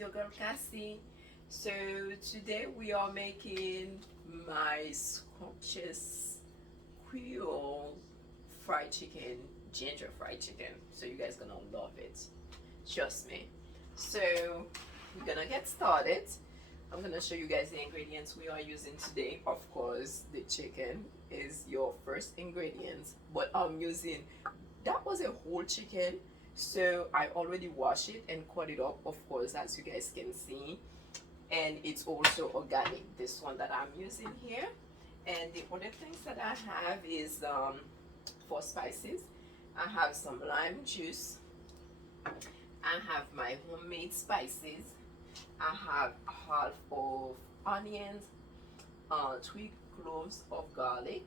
your girl Cassie. So today we are making my scrumptious Creole fried chicken, ginger fried chicken. So you guys gonna love it. Trust me. So we're gonna get started. I'm gonna show you guys the ingredients we are using today. Of course, the chicken is your first ingredient, but I'm using, that was a whole chicken, so I already washed it and cut it up, of course, as you guys can see. And it's also organic, this one that I'm using here. And the other things that I have is for spices, I have some lime juice, I have my homemade spices, I have half of onions, 3 cloves of garlic,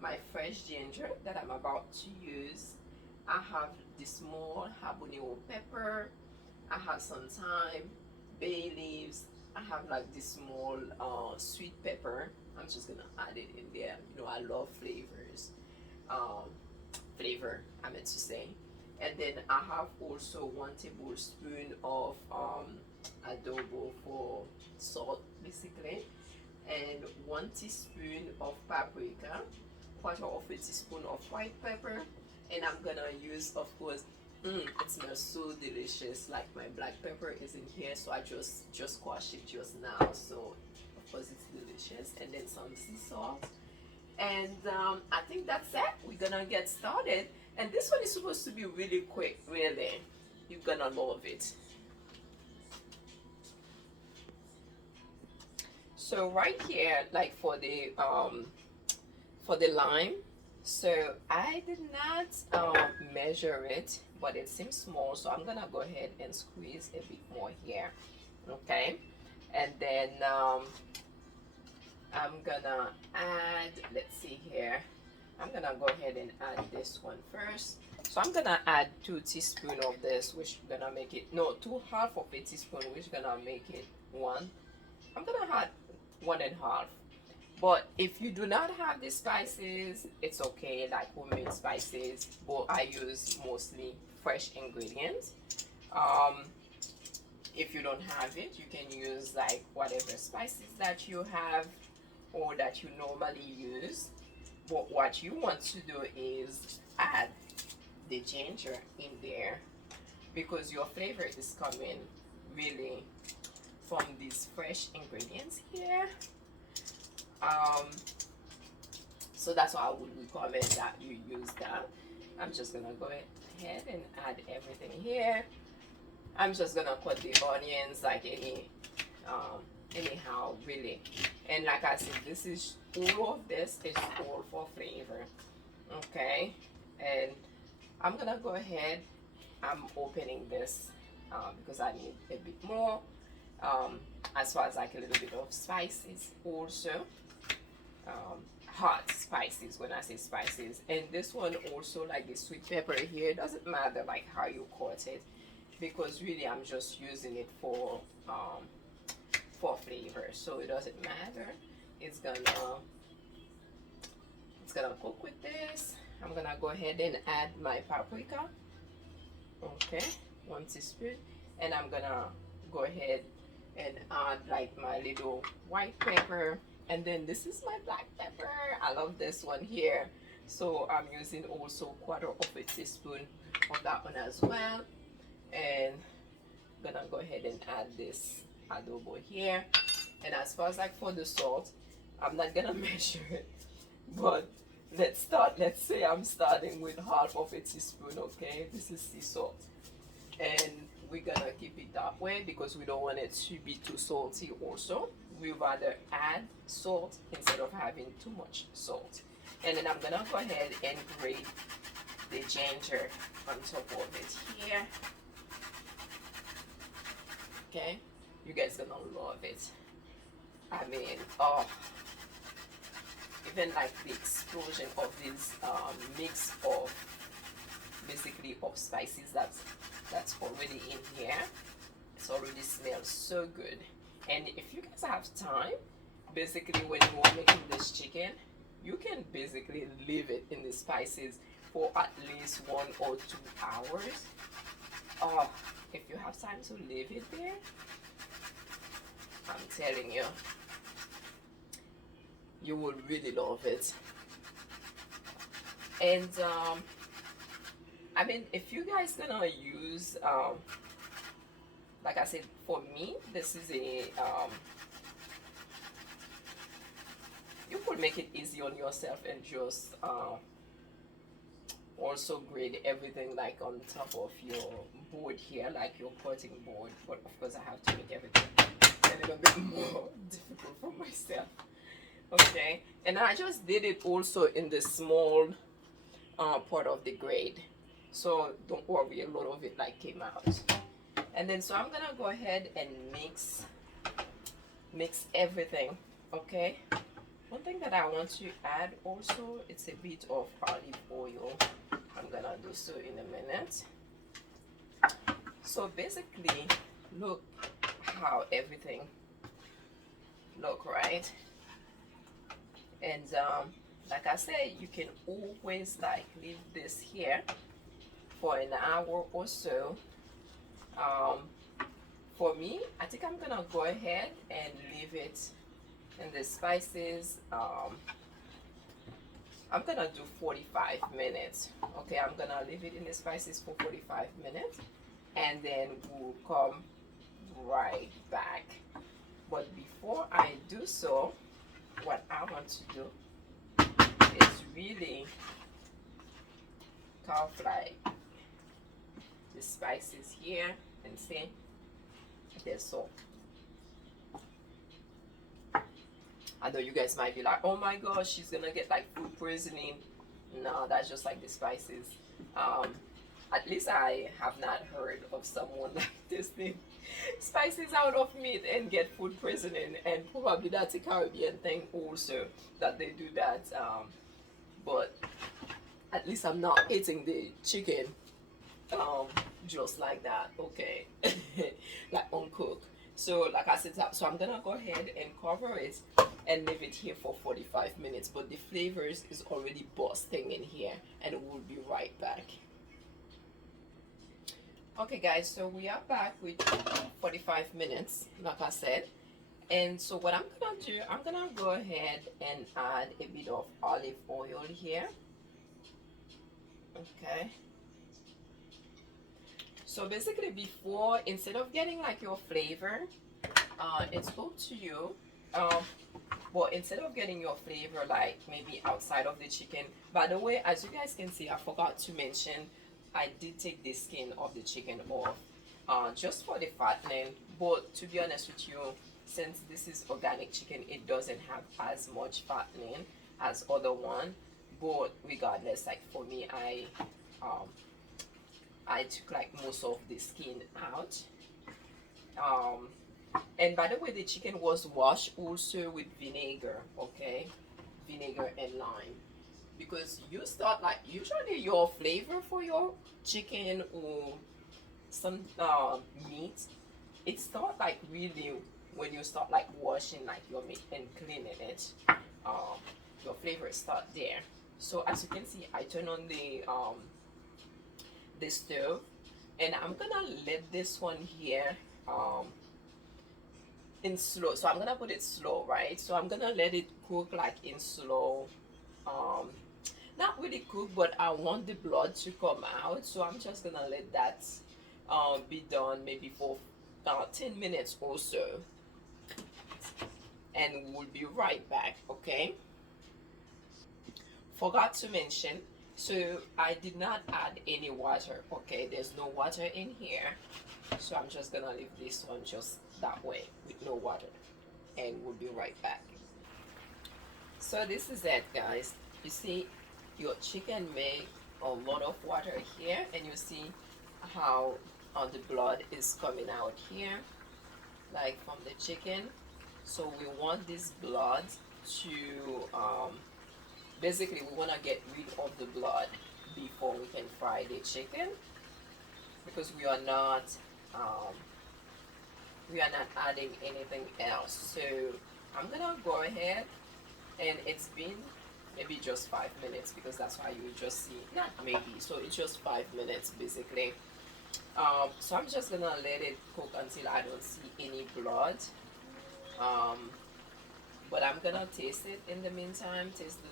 my fresh ginger that I'm about to use. I have the small habanero pepper, I have some thyme, bay leaves, I have like this small sweet pepper. I'm just gonna add it in there. You know, I love flavors. Flavor, I meant to say. And then I have also 1 tablespoon of adobo for salt, basically, and 1 teaspoon of paprika, 1/4 of a teaspoon of white pepper, and I'm gonna use, of course, it smells so delicious. Like my black pepper is in here, so I just squashed it just now. So of course it's delicious. And then some sea salt, and I think that's it. We're gonna get started. And this one is supposed to be really quick, really. You're gonna love it. So right here, like for the lime, so I did not measure it, but it seems small, so I'm gonna go ahead and squeeze a bit more here, okay? And then I'm gonna add, let's see here, I'm gonna go ahead and add this one first. So I'm gonna add 2 teaspoons of this, which gonna make it, no, 2/2 of a teaspoon, which gonna make it 1. I'm gonna add 1.5. But if you do not have the spices, it's okay, like homemade spices, but I use mostly fresh ingredients. If you don't have it, you can use like whatever spices that you have or that you normally use. But what you want to do is add the ginger in there, because your flavor is coming really from these fresh ingredients here. So that's why I would recommend that you use that. I'm just gonna go ahead and add everything here. I'm just gonna cut the onions like anyhow, really. And like I said, this is all of this is all for flavor, okay? And I'm gonna go ahead, I'm opening this because I need a bit more, as far as like a little bit of spices also, hot spices when I say spices. And this one also, like the sweet pepper here, it doesn't matter like how you cut it, because really I'm just using it for flavor, so it doesn't matter. It's gonna cook with this. I'm gonna go ahead and add my paprika, okay, 1 teaspoon, and I'm gonna go ahead and add like my little white pepper. And then this is my black pepper. I love this one here, so I'm using also 1/4 of a teaspoon of that one as well. And I'm gonna go ahead and add this adobo here. And as far as like for the salt, I'm not gonna measure it, but let's start. Let's say I'm starting with 1/2 of a teaspoon, okay? This is sea salt, and we're gonna keep it that way because we don't want it to be too salty also. We rather add salt instead of having too much salt. And then I'm gonna go ahead and grate the ginger on top of it here, okay? You guys gonna love it. I mean, oh, even like the explosion of this mix of basically of spices that's already in here, it's already smells so good. And if you guys have time, basically when you are making this chicken, you can basically leave it in the spices for at least 1 or 2 hours. Oh, if you have time to leave it there, I'm telling you, you will really love it. And I mean, if you guys gonna use like I said, for me, this is a you could make it easy on yourself and just also grade everything like on top of your board here, like your cutting board. But of course, I have to make everything a little bit more difficult for myself. Okay, and I just did it also in the small part of the grade, so don't worry, a lot of it like came out. And then so I'm gonna go ahead and mix everything. Okay, one thing that I want to add also, it's a bit of olive oil. I'm gonna do so in a minute. So basically, look how everything look, right? And like I said, you can always like leave this here for an hour or so. For me, I think I'm gonna go ahead and leave it in the spices. I'm gonna do 45 minutes. Okay, I'm gonna leave it in the spices for 45 minutes, and then we'll come right back. But before I do so, what I want to do is really carve like the spices here and see there's salt. I know you guys might be like, oh my gosh, she's gonna get like food poisoning. No, that's just like the spices. At least I have not heard of someone like this thing spices out of meat and get food poisoning, and probably that's a Caribbean thing also that they do that. But at least I'm not eating the chicken just like that, okay? Like uncooked. So like I said, so I'm gonna go ahead and cover it and leave it here for 45 minutes, but the flavors is already busting in here, and we'll be right back. Okay guys, so we are back with 45 minutes, like I said. And so what I'm gonna do, I'm gonna go ahead and add a bit of olive oil here. Okay. So basically, before, instead of getting like your flavor, it's up to you. But instead of getting your flavor like maybe outside of the chicken, by the way, as you guys can see, I forgot to mention, I did take the skin of the chicken off, just for the fattening. But to be honest with you, since this is organic chicken, it doesn't have as much fattening as other one. But regardless, like for me, I took like most of the skin out. And by the way, the chicken was washed also with vinegar, okay? Vinegar and lime. Because you start like, usually your flavor for your chicken or some meat, it start like really when you start like washing like your meat and cleaning it. Your flavor start there. So as you can see, I turn on the stove, and I'm gonna let this one here in slow. So I'm gonna put it slow, right? So I'm gonna let it cook like in slow, not really cook, but I want the blood to come out, so I'm just gonna let that be done maybe for 10 minutes or so, and we'll be right back. Okay, forgot to mention, so I did not add any water. Okay, there's no water in here, so I'm just gonna leave this one just that way with no water, and we'll be right back. So this is it, guys. You see your chicken make a lot of water here, and you see how the blood is coming out here like from the chicken. So we want this blood to basically we want to get rid of the blood before we can fry the chicken, because we are not adding anything else. So I'm gonna go ahead, and it's been maybe just 5 minutes, because that's why you just see, not maybe, so it's just 5 minutes basically. So I'm just gonna let it cook until I don't see any blood. Um, but I'm gonna taste it in the meantime, taste the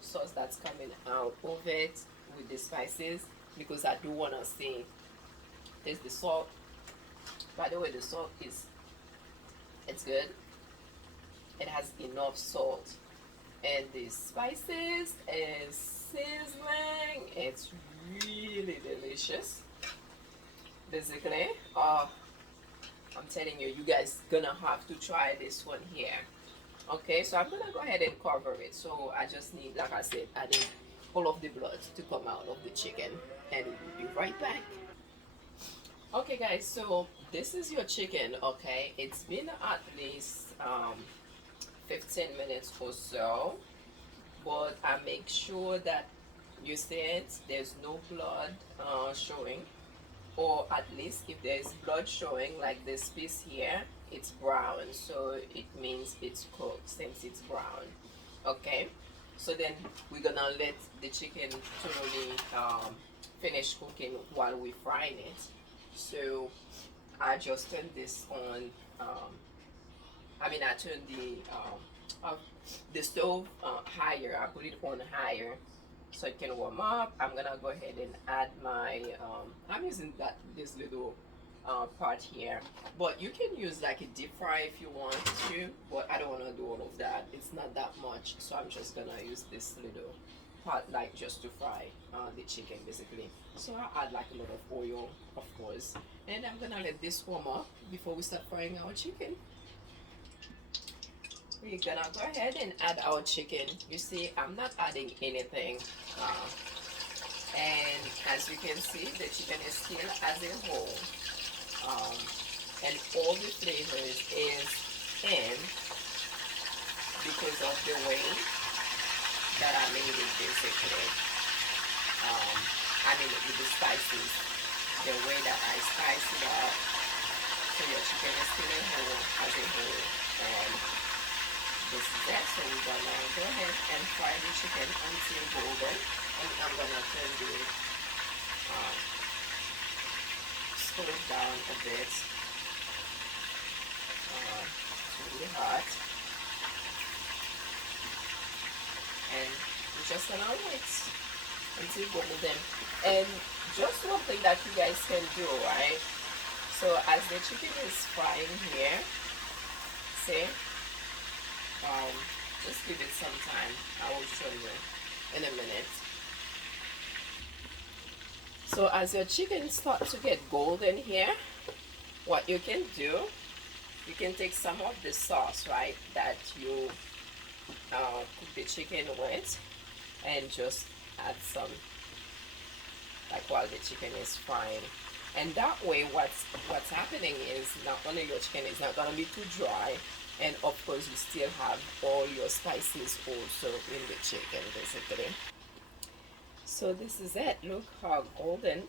sauce that's coming out of it with the spices, because I do wanna see, taste the salt. By the way, the salt is, it's good. It has enough salt, and the spices is sizzling. It's really delicious. Basically, I'm telling you, you guys gonna have to try this one here. Okay, so I'm gonna go ahead and cover it. So I just need, like I said, I need all of the blood to come out of the chicken, and we'll be right back. Okay, guys, so this is your chicken. Okay, it's been at least 15 minutes or so, but I make sure that you see it, there's no blood showing, or at least if there's blood showing, like this piece here, it's brown, so it means it's cooked since it's brown. Okay, so then we're gonna let the chicken totally finish cooking while we're frying it. So I just turned this on. I turned the stove higher. I put it on higher so it can warm up. I'm gonna go ahead and add my. I'm using this little part here, but you can use like a deep fry if you want to. But I don't want to do all of that. It's not that much, so I'm just gonna use this little part like just to fry the chicken basically. So I add like a lot of oil, of course, and I'm gonna let this warm up before we start frying our chicken. We're gonna go ahead and add our chicken. You see, I'm not adding anything. Uh, and as you can see, the chicken is still as a whole. Um, and all the flavors is in because of the way that I made it basically. Um, with the spices, the way that I spice it up, so your chicken is still a whole, as a whole. And this is it. So we're gonna go ahead and fry the chicken until golden, and I'm gonna turn the stove down a bit. It's really hot, and we're just gonna wait until golden. And just one thing that you guys can do, right? So as the chicken is frying here, see. Just give it some time. I will show you in a minute. So as your chicken starts to get golden here, what you can do, you can take some of the sauce, right, that you cook the chicken with, and just add some, like while the chicken is frying. And that way, what's happening is not only your chicken is not gonna be too dry, and of course you still have all your spices also in the chicken basically. So this is it. Look how golden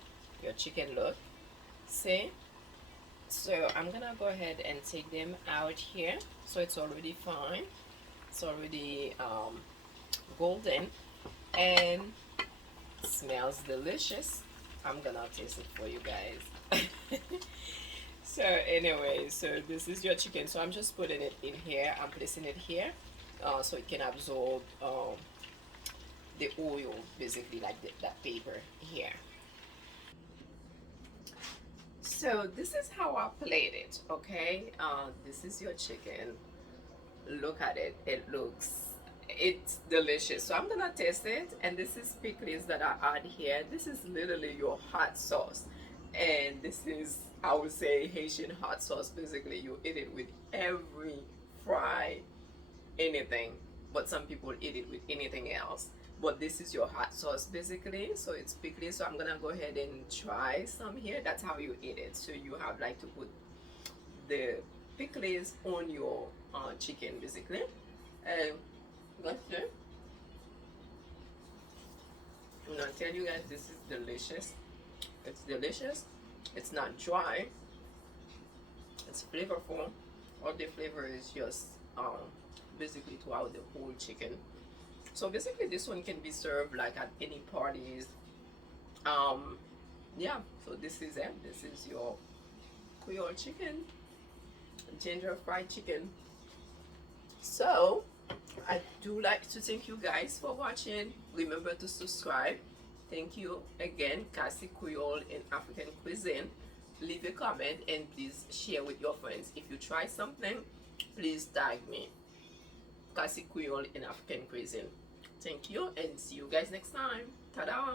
your chicken look. See? So I'm gonna go ahead and take them out here. So it's already fine. It's already golden and smells delicious. I'm gonna taste it for you guys. So anyway, so this is your chicken. So I'm just putting it in here. I'm placing it here so it can absorb the oil, basically, like that paper here. So this is how I plate it, okay? This is your chicken. Look at it. It's delicious. So I'm gonna taste it, and this is pickles that I add here. This is literally your hot sauce, and this is, I would say, Haitian hot sauce. Basically, you eat it with every fry, anything, but some people eat it with anything else. But this is your hot sauce basically, so it's pickly. So I'm gonna go ahead and try some here. That's how you eat it. So you have like to put the pickles on your chicken basically, and let's see. I'm gonna tell you guys, this is delicious. It's delicious. It's not dry. It's flavorful. All the flavor is just basically throughout the whole chicken. So basically this one can be served like at any parties, yeah, so this is it. This is your Creole chicken, ginger fried chicken. So I do like to thank you guys for watching. Remember to subscribe. Thank you again, Cassie Creole in African cuisine. Leave a comment and please share with your friends. If you try something, please tag me, Cassie Creole in African cuisine. Thank you and see you guys next time. Ta-da!